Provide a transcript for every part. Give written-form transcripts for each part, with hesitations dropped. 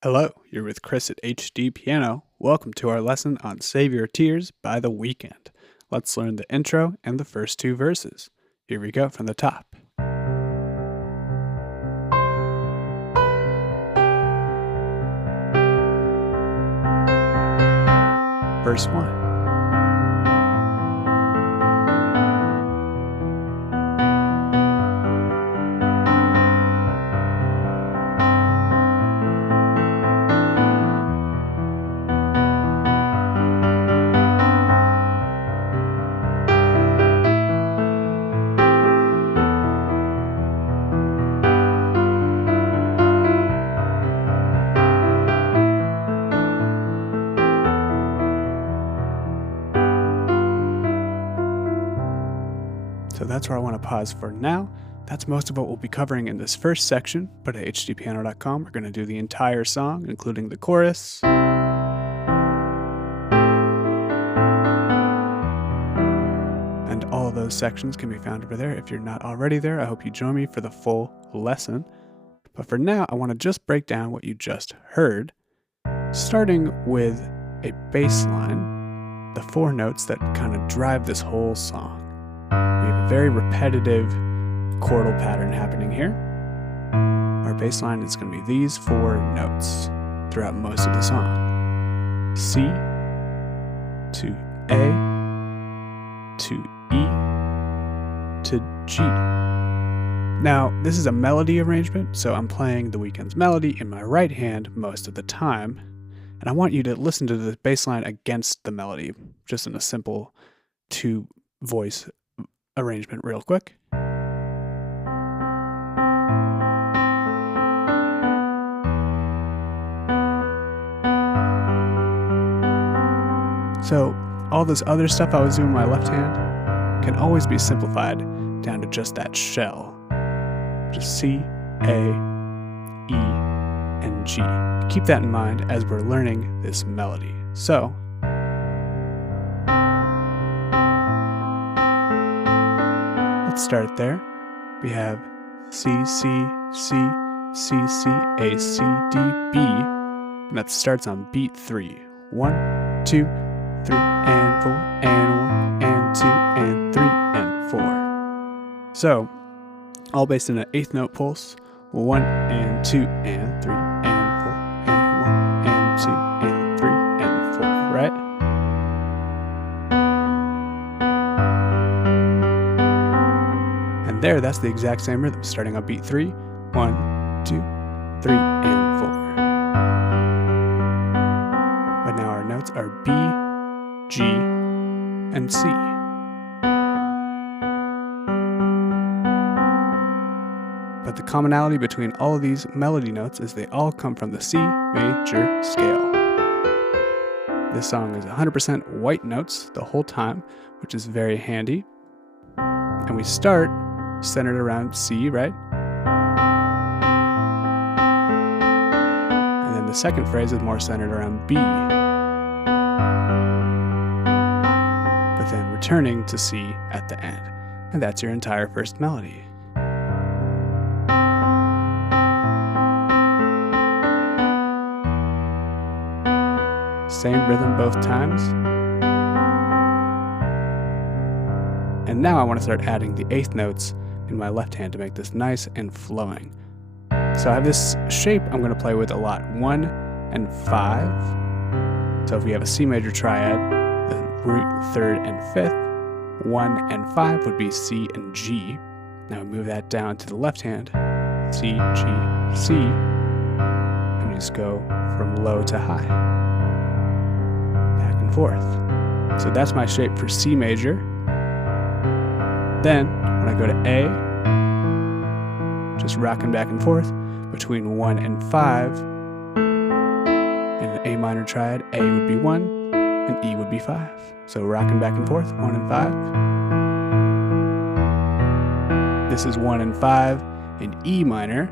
Hello, you're with Chris at HDpiano. Welcome to our lesson on Save Your Tears by The Weeknd. Let's learn the intro and the first two verses. Here we go from the top. Verse 1. So that's where I want to pause for now. That's most of what we'll be covering in this first section, but at hdpiano.com we're going to do the entire song, including the chorus. And all of those sections can be found over there. If you're not already there, I hope you join me for the full lesson. But for now, I want to just break down what you just heard, starting with a bass line, the four notes that kind of drive this whole song. We have a very repetitive chordal pattern happening here. Our bass line is going to be these four notes throughout most of the song. C to A to E to G. Now, this is a melody arrangement, so I'm playing The Weeknd's melody in my right hand most of the time, and I want you to listen to the bass line against the melody, just in a simple two-voice arrangement real quick. So all this other stuff I was doing with my left hand can always be simplified down to just that shell. Just C, A, E, and G. Keep that in mind as we're learning this melody. So let's start there. We have C, C, C, C, C, A, C, D, B, and that starts on beat 3. 1, 2, 3, and 4, and 1, and 2, and 3, and 4. So, all based in an eighth note pulse. 1, and 2, and 3, and 4, and 1, and 2, and 3, and 4, right? And there, that's the exact same rhythm, starting on beat 3. 1, 2, 3, and 4. But now our notes are B, G, and C. But the commonality between all of these melody notes is they all come from the C major scale. This song is 100% white notes the whole time, which is very handy. And we start centered around C, right? And then the second phrase is more centered around B. But then returning to C at the end. And that's your entire first melody. Same rhythm both times. And now I want to start adding the eighth notes in my left hand to make this nice and flowing. So I have this shape I'm going to play with a lot. 1 and 5. So if we have a C major triad, the root, third, and fifth, 1 and 5 would be C and G. Now we move that down to the left hand, C, G, C, and just go from low to high, back and forth. So that's my shape for C major. Then, when I go to A, just rocking back and forth between 1 and 5. In an A minor triad, A would be 1 and E would be 5. So rocking back and forth, 1 and 5. This is 1 and 5 in E minor,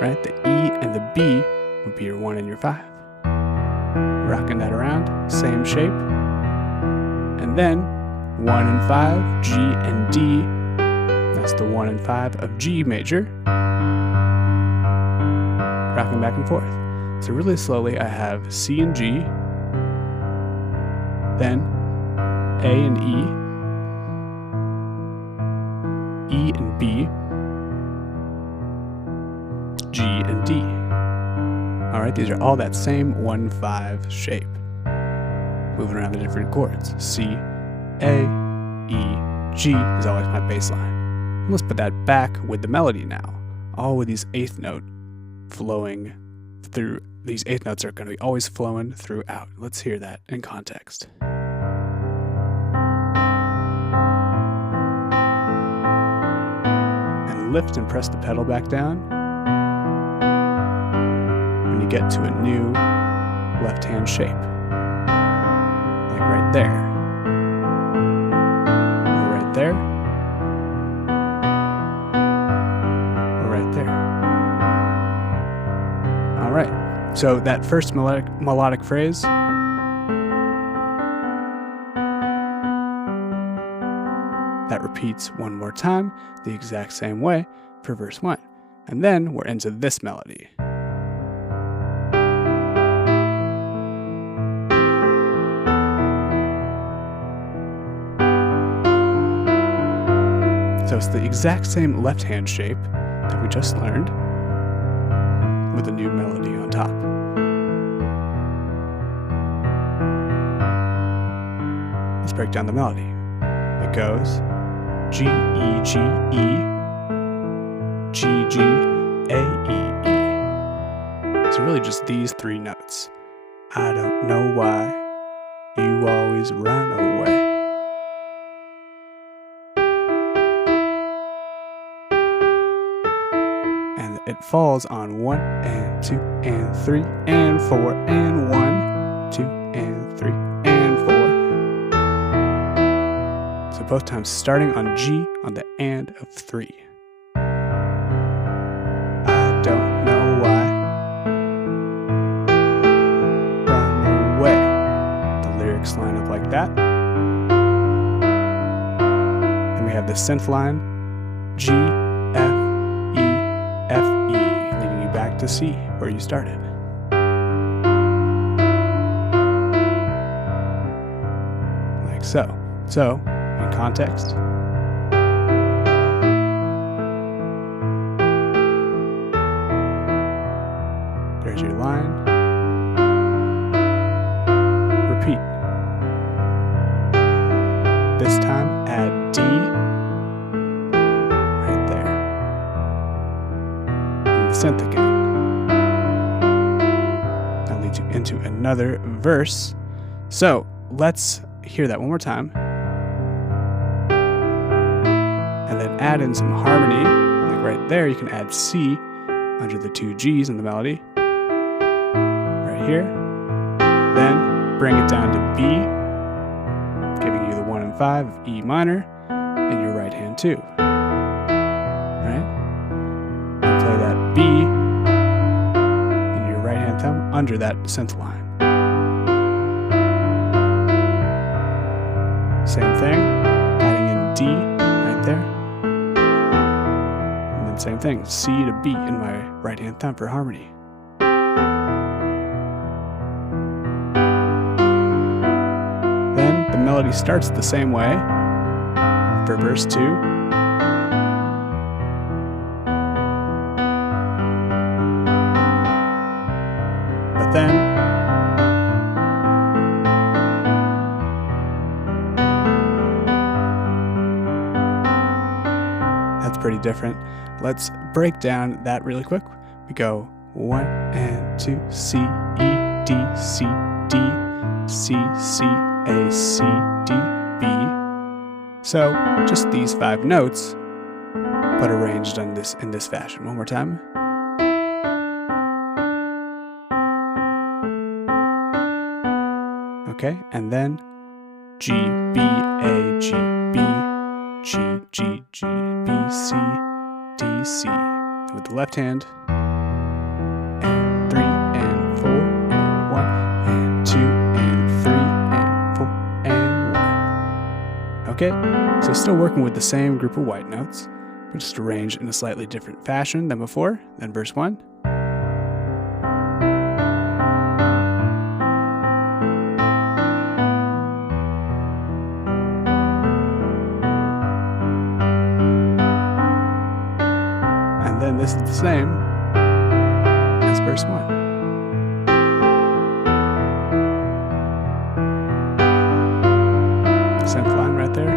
right? The E and the B would be your 1 and your 5. Rocking that around, same shape. And then 1 and 5, G and D. That's the 1 and 5 of G major. Rocking back and forth. So really slowly, I have C and G, then A and E and B, G and D. All right, these are all that same 1-5 shape. Moving around the different chords. C, A, E, G is always my bass line. Let's put that back with the melody now. All with these eighth note flowing through. These eighth notes are going to be always flowing throughout. Let's hear that in context. And lift and press the pedal back down when you get to a new left-hand shape. Like right there. Or right there. Or right there. All right. So that first melodic phrase, that repeats one more time the exact same way for verse 1. And then we're into this melody. So it's the exact same left-hand shape that we just learned with a new melody on top. Let's break down the melody. It goes G, E, G, E, G, G, A, E, E. So really just these three notes. I don't know why you always run away. And it falls on 1 and 2 and 3 and 4 and 1, 2 and 3 and 4. So both times starting on G on the and of 3. I don't know why. Run away. The lyrics line up like that. Then we have the synth line G, F, E, F, E, leading you back to C, where you started. Like so. So, in context, there's your line. Repeat. This time, add D right there. And the synth again. That leads you into another verse. So, let's hear that one more time. And then add in some harmony, like right there. You can add C under the 2 G's in the melody, right here. Then bring it down to B, giving you the 1 and 5 of E minor in your right hand too. Right? And play that B in your right hand thumb under that synth line. Same thing, adding in D right there. Same thing, C to B in my right hand thumb for harmony. Then the melody starts the same way for verse 2. But then that's pretty different. Let's break down that really quick. We go 1 and 2, C, E, D, C, D, C, C, A, C, D, B. So just these 5 notes, but arranged in this fashion. One more time. Okay, and then G, B, A, G, B, G, G, G, B, C, D, C, with the left hand, and 3 and 4 and 1 and 2 and 3 and 4 and 1. Okay, so still working with the same group of white notes, but just arranged in a slightly different fashion than before, than verse 1. same as verse 1. Synth line right there.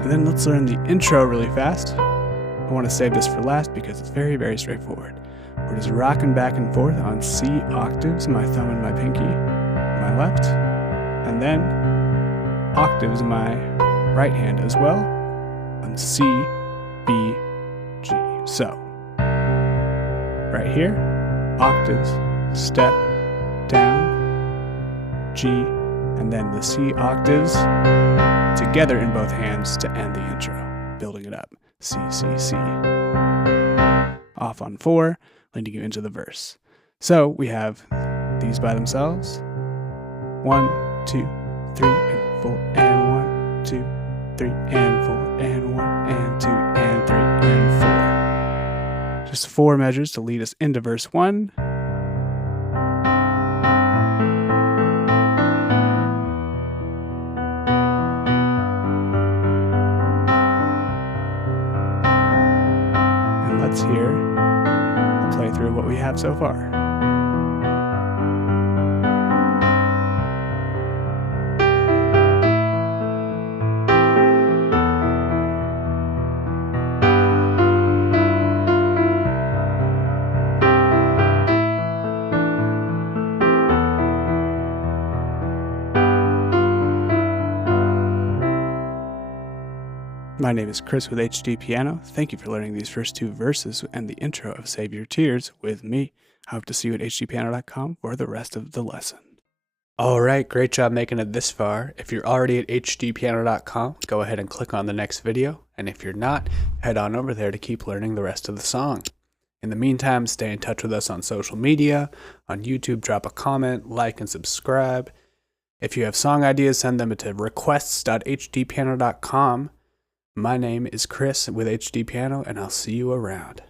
And then let's learn the intro really fast. I want to save this for last because it's very, very straightforward. We're just rocking back and forth on C octaves, my thumb and my pinky, my left, and then octaves in my right hand as well, on C, B, G. So, right here, octaves, step, down, G, and then the C octaves together in both hands to end the intro, building it up. C, C, C. Off on 4, leading you into the verse. So we have these by themselves. 1, 2, 3, and 4, and 1, 2, 3, and 4, and 1, and 2, and 3, and 4. Just 4 measures to lead us into verse 1. Let's hear a playthrough of what we have so far. My name is Chris with HDpiano. Thank you for learning these first 2 verses and the intro of Save Your Tears with me. I hope to see you at HDpiano.com for the rest of the lesson. Alright, great job making it this far. If you're already at HDpiano.com, go ahead and click on the next video. And if you're not, head on over there to keep learning the rest of the song. In the meantime, stay in touch with us on social media. On YouTube, drop a comment, like, and subscribe. If you have song ideas, send them to requests.hdpiano.com. My name is Chris with HDpiano, and I'll see you around.